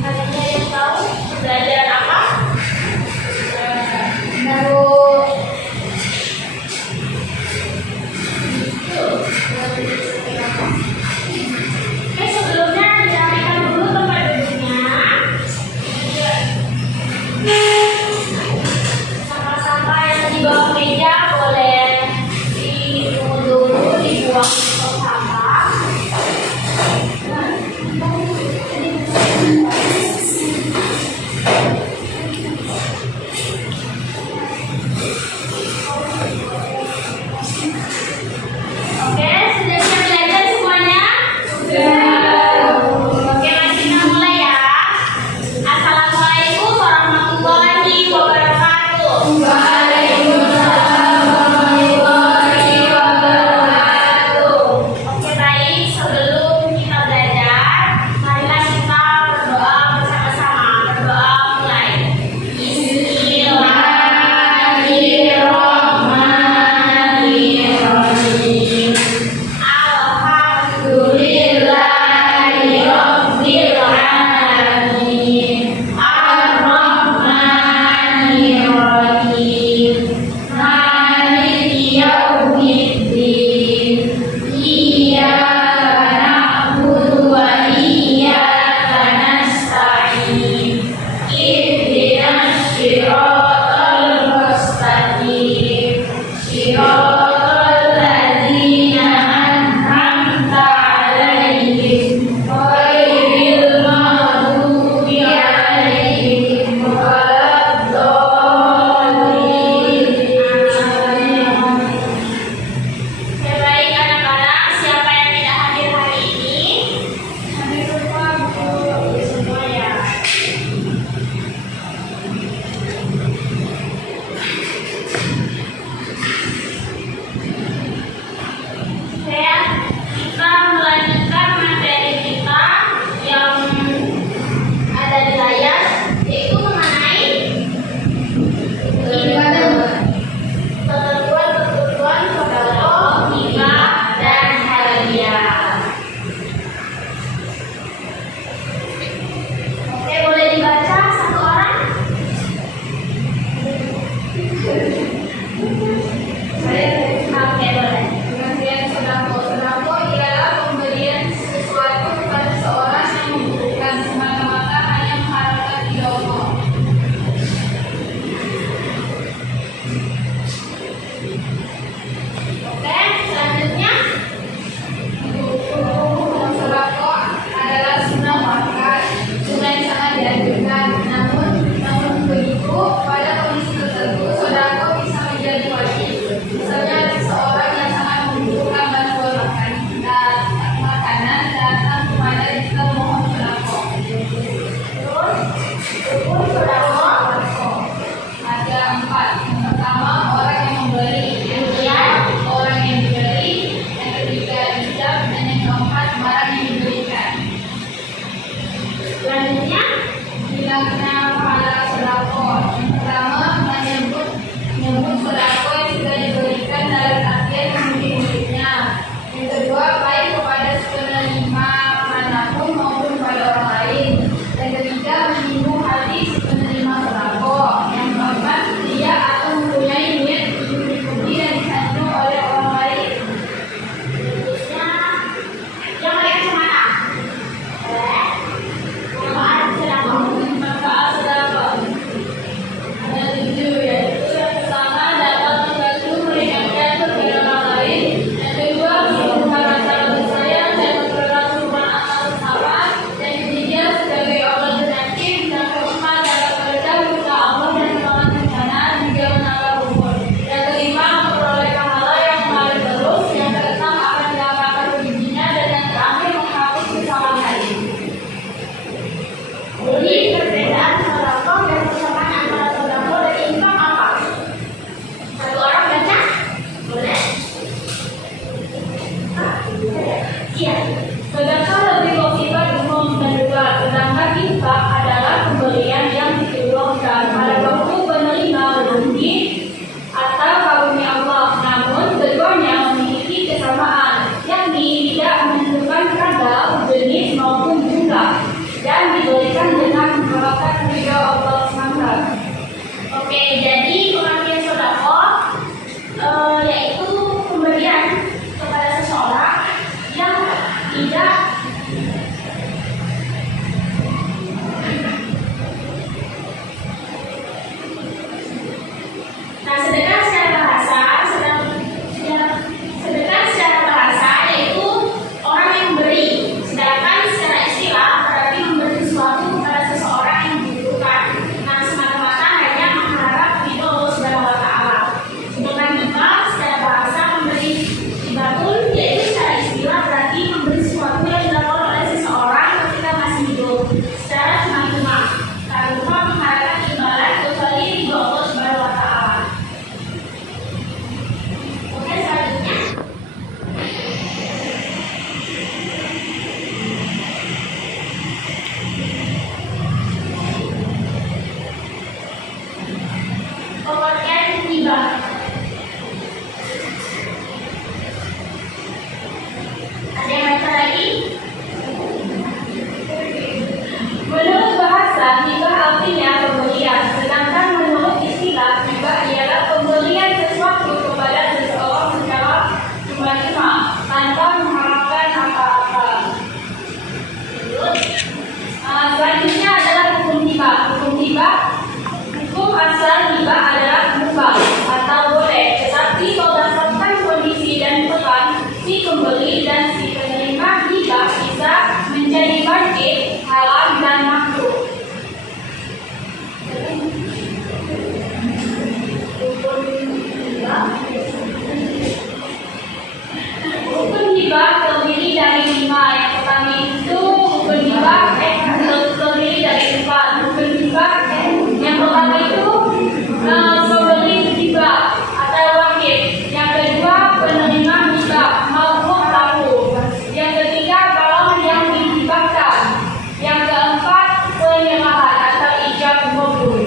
Ada yang tahu? hibah adalah mubah atau boleh, tetapi berdasarkan kondisi dan peran, si pembeli dan si penerima hibah bisa menjadi wajib, halal dan makruh. Rukun hibah terdiri dari 5. Yang pertama itu rukun hibah terdiri dari 4. Rukun hibah yang pertama itu pemberi hibah atau wakil. Yang kedua penerima hibah maupun pelaku. Yang ketiga barang yang dihibahkan. Yang keempat penyerahan atau ijab kabul.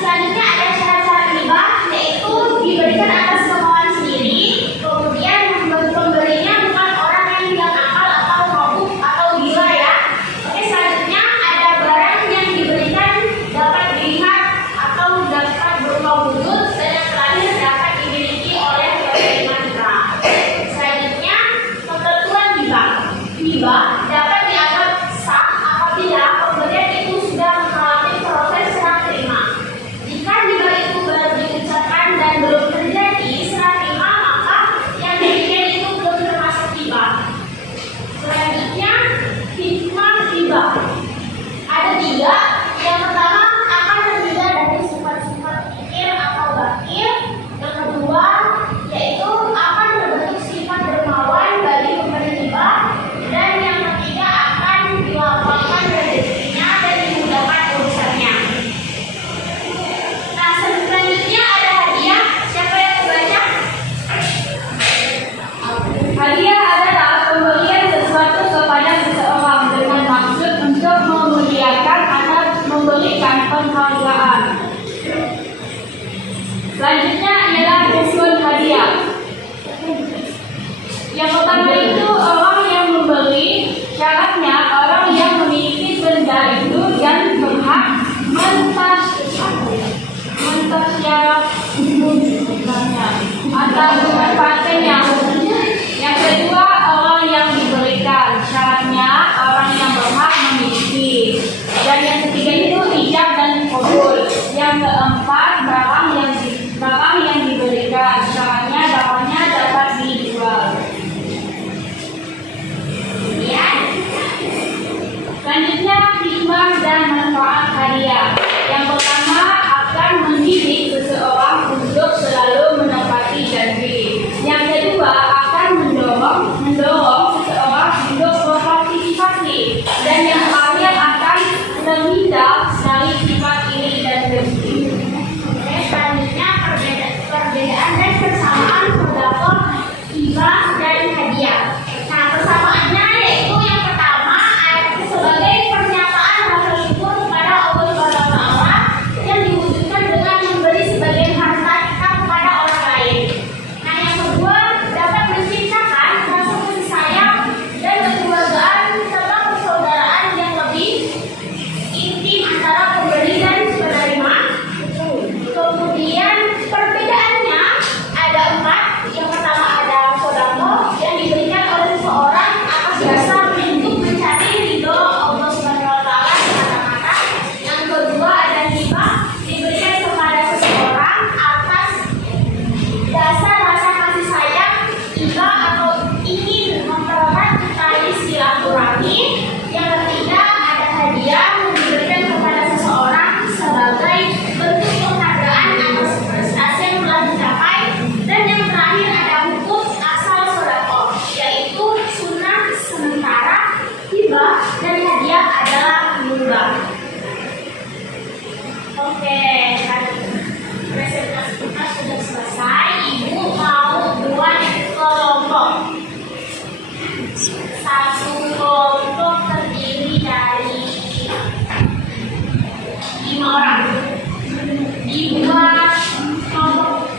Selanjutnya ada syarat-syarat hibah, yaitu diberikan atas kemauan sendiri, kemudian pemberinya bukan orang yang hilang akal atau mabuk atau gila ya. Selanjutnya ada barang yang diberikan dapat dilihat atau dapat berupa wujud, dan yang terakhir dapat dimiliki oleh penerima hibah. Selanjutnya ketentuan hibah. Hibah dapat dianggap sah apabila pemberian itu sudah mengalami proses serah terima. Jika hibah itu baru diucapkan dan belum terjadi serah terima, maka yang demikian itu belum termasuk hibah. Selanjutnya, hikmah hibah. Ada 3. Yang pertama akan terhindar dari sifat-sifat fikir atau bakir. Yang kedua yaitu akan membentuk sifat dermawan bagi pemberi hibah. Dan yang ketiga akan dilapangkan rezekinya dan dimudahkan urusannya. Nah, selanjutnya ada hadiah. Siapa yang membaca? Hadiah adalah pemberian sesuatu kepada seseorang dengan maksud untuk memuliakan atau memberikan penghargaan. Selanjutnya ialah usul hadiah. Yang pertama itu orang yang memberi, syaratnya orang yang memiliki benda itu dan berhak mentasyarat atau memanfaatkannya. Yang kedua orang yang diberikan, syaratnya orang yang berhak memiliki. Dan yang ketiga itu ijab dan kabul. Yang keempat barang yang diberikan, syaratnya barangnya dapat dijual. Selanjutnya hikmah dan manfaat hadiah. Yang pertama akan mendidik seseorang untuk selalu menepati janji. Yang kedua akan mendorong seseorang untuk berpartisipasi. Dan yang terakhir akan terhindar dari sifat iri dan dengki. Selanjutnya perbedaan dan persamaan terdapat hibah dan hadiah. Nah, persamaannya yaitu yang pertama sebagai pernyataan rasa syukur kepada Allah Subhanahu wa Ta'ala yang diwujudkan dengan memberi sebagian harta kita kepada orang lain. Nah, yang kedua dapat menciptakan rasa kasih sayang dan kekeluargaan serta persaudaraan yang lebih intim antara pemberi dan penerima. Kemudian perbedaannya ada 4. Yang pertama ada sodako yang diberikan oleh seseorang atas dasar untuk mencari ridho Allah Subhanahu wa Ta'ala semata-mata. Yang kedua ada hibah diberikan kepada seseorang atas dasar rasa kasih sayang, iba atau ingin mempererat tali silaturahmi. Yang ketiga ada hadiah yang diberikan kepada seseorang sebagai bentuk penghargaan atas prestasi yang telah dicapai. Dan yang terakhir ada hukum asal sodako, yaitu sunnah sementara hibah dan hadiah adalah mubah. Oke, presentasi kita sudah selesai. Ibu mau buat kelompok. Satu kelompok terdiri dari 5 orang. Dibuat kelompok.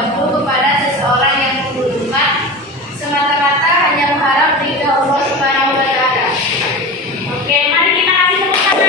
sesuatu kepada seseorang yang membutuhkan semata-mata hanya mengharap ridha Allah Subhanahu wa taala. Oke, mari kita kasih tepuk tangan.